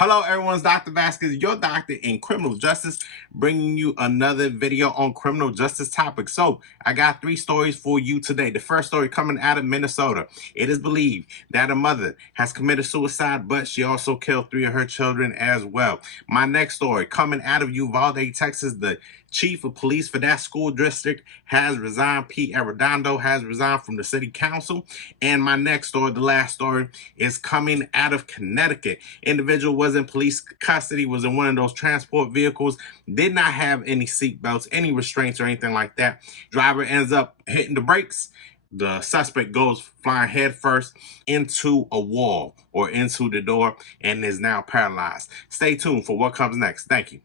Hello everyone, it's Dr. Vasquez, your doctor in criminal justice, bringing you another video on criminal justice topics. So, I got 3 stories for you today. The first story coming out of Minnesota. It is believed that a mother has committed suicide, but she also killed 3 of her children as well. My next story coming out of Uvalde, Texas. The chief of police for that school district has resigned. Pete Arredondo has resigned from the city council. And my next story, the last story, is coming out of Connecticut. Individual was in police custody, was in one of those transport vehicles, did not have any seat belts, any restraints or anything like that. Driver ends up hitting the brakes. The suspect goes flying headfirst into a wall or into the door and is now paralyzed. Stay tuned for what comes next. Thank you.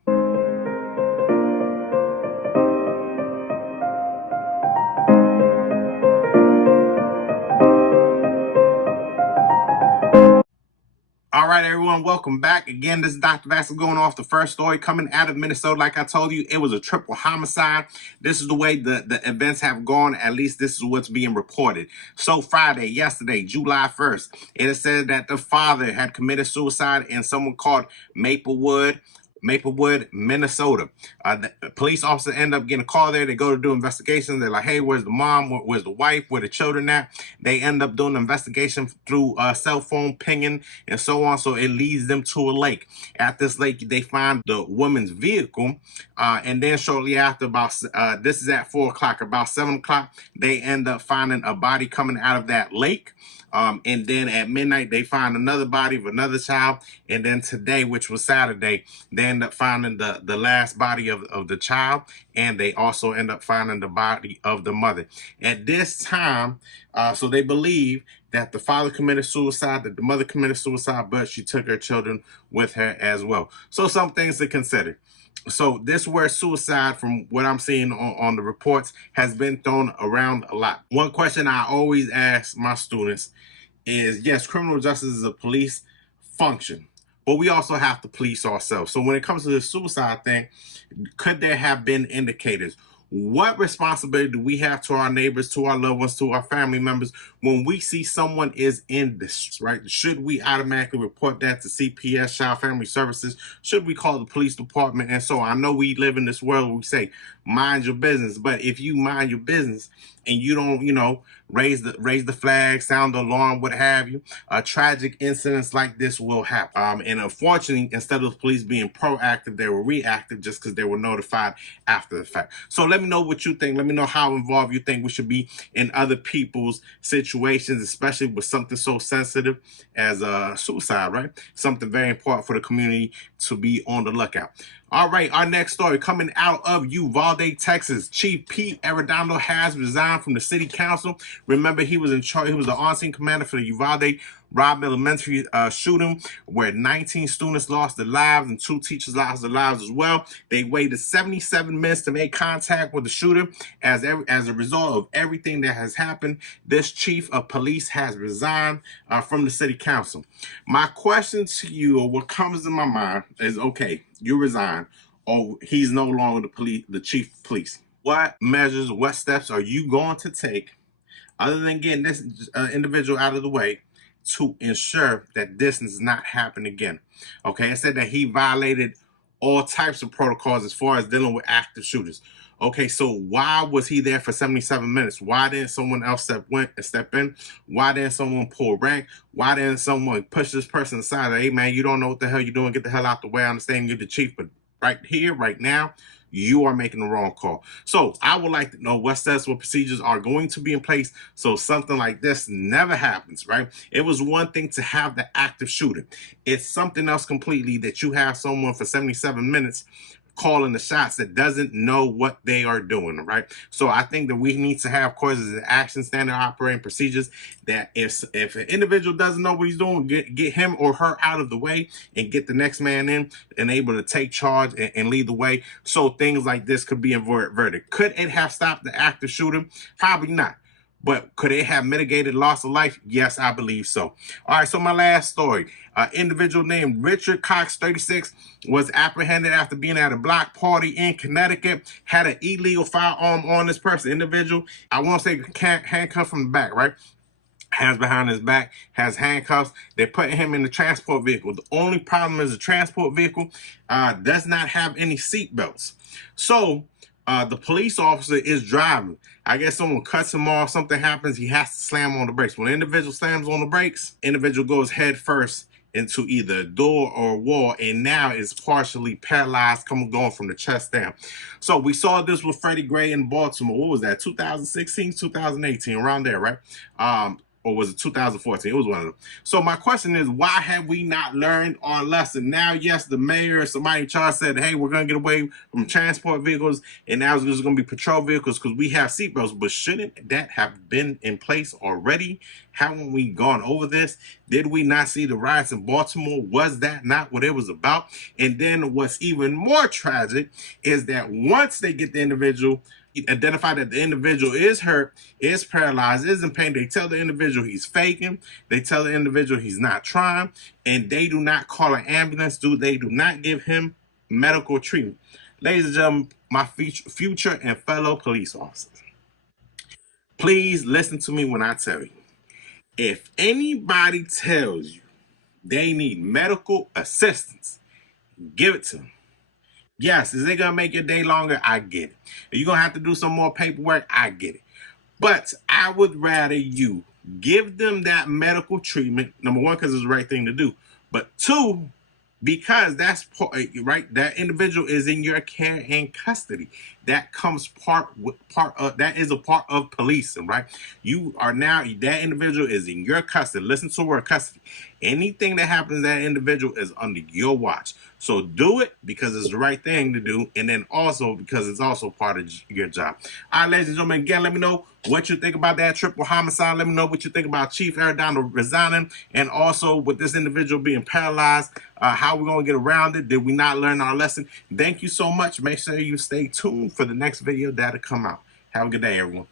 All right, everyone, welcome back. Again, this is Dr. Vasquez going off the first story coming out of Minnesota. Like I told you, it was a triple homicide. This is the way the events have gone. At least this is what's being reported. So Friday, yesterday, July 1st, it is said that the father had committed suicide in someone called Maplewood, Minnesota. The police officer end up getting a call there. They go to do investigations. They're like, hey, where's the mom? Where's the wife? Where the children at? They end up doing an investigation through cell phone pinging and so on. So it leads them to a lake. At this lake, they find the woman's vehicle. And then shortly after, about this is at 4 o'clock, about 7 o'clock, they end up finding a body coming out of that lake. And then at midnight, they find another body of another child. And then today, which was Saturday, they end up finding the last body of the child. And they also end up finding the body of the mother. At this time, so they believe that the father committed suicide, that the mother committed suicide, but she took her children with her as well. So some things to consider. So this word suicide, from what I'm seeing on the reports, has been thrown around a lot. One question I always ask my students is, yes, criminal justice is a police function, but we also have to police ourselves. So when it comes to the suicide thing, could there have been indicators? What responsibility do we have to our neighbors, to our loved ones, to our family members when we see someone is in distress, right? Should we automatically report that to CPS, Child Family Services? Should we call the police department? And so I know we live in this world where we say, mind your business. But if you mind your business and you don't, raise the flag, sound the alarm, what have you, tragic incidents like this will happen. And unfortunately, instead of the police being proactive, they were reactive just because they were notified after the fact. So let me know what you think. Let me know how involved you think we should be in other people's situations, especially with something so sensitive as suicide, right? Something very important for the community to be on the lookout. All right, our next story coming out of Uvalde, Texas. Chief Pete Arredondo has resigned from the city council. Remember, he was in charge. He was the on-scene commander for the Uvalde Robb Elementary shooting, where 19 students lost their lives and 2 teachers lost their lives as well. They waited 77 minutes to make contact with the shooter. As a result of everything that has happened, this chief of police has resigned from the city council. My question to you, or what comes to my mind, is, okay, you resign, or he's no longer the chief of police. What measures, what steps are you going to take, other than getting this individual out of the way, to ensure that this does not happen again? Okay, it said that he violated all types of protocols as far as dealing with active shooters. Okay, so why was he there for 77 minutes? Why didn't someone else step in? Why didn't someone pull rank? Why didn't someone push this person aside? Like, hey, man, you don't know what the hell you're doing. Get the hell out the way. I understand you're the chief, but right here, right now, you are making the wrong call. So I would like to know what steps, what procedures are going to be in place so something like this never happens, right? It was one thing to have the active shooter. It's something else completely that you have someone for 77 minutes calling the shots that doesn't know what they are doing, right? So I think that we need to have courses of action, standard operating procedures, that if an individual doesn't know what he's doing, get him or her out of the way and get the next man in and able to take charge and lead the way, so things like this could be averted. Could it have stopped the active shooter? Probably not. But could it have mitigated loss of life? Yes, I believe so. All right, so my last story. Individual named Richard Cox, 36, was apprehended after being at a block party in Connecticut, had an illegal firearm on this person. Individual, I want to say handcuffed from the back, right? hands behind his back, has handcuffs. They're putting him in the transport vehicle. The only problem is the transport vehicle does not have any seat belts. So the police officer is driving. I guess someone cuts him off, something happens, he has to slam on the brakes. When the individual slams on the brakes, individual goes head first into either a door or a wall, and now is partially paralyzed, going from the chest down. So we saw this with Freddie Gray in Baltimore. What was that? 2016, 2018, around there, right? Or was it 2014? It was one of them. So my question is, why have we not learned our lesson? Now, yes, the mayor or somebody in charge said, hey, we're going to get away from transport vehicles, and now it's just going to be patrol vehicles because we have seatbelts. But shouldn't that have been in place already? Haven't we gone over this? Did we not see the riots in Baltimore? Was that not what it was about? And then what's even more tragic is that once they get the individual, identify that the individual is hurt, is paralyzed, is in pain, they tell the individual he's faking, they tell the individual he's not trying, and they do not call an ambulance, they do not give him medical treatment. Ladies and gentlemen, my future and fellow police officers, please listen to me when I tell you. If anybody tells you they need medical assistance, give it to them. Yes, is it going to make your day longer? I get it. Are you going to have to do some more paperwork? I get it. But I would rather you give them that medical treatment, number one, because it's the right thing to do. But two, because that's right, that individual is in your care and custody. That comes that is a part of policing, right? You are now, that individual is in your custody. Listen to the word custody. Anything that happens to that individual is under your watch. So do it because it's the right thing to do, and then also because it's also part of your job. All right, ladies and gentlemen, again, let me know what you think about that triple homicide. Let me know what you think about Chief Arredondo resigning, and also with this individual being paralyzed, how we're going to get around it. Did we not learn our lesson? Thank you so much. Make sure you stay tuned for the next video that'll come out. Have a good day, everyone.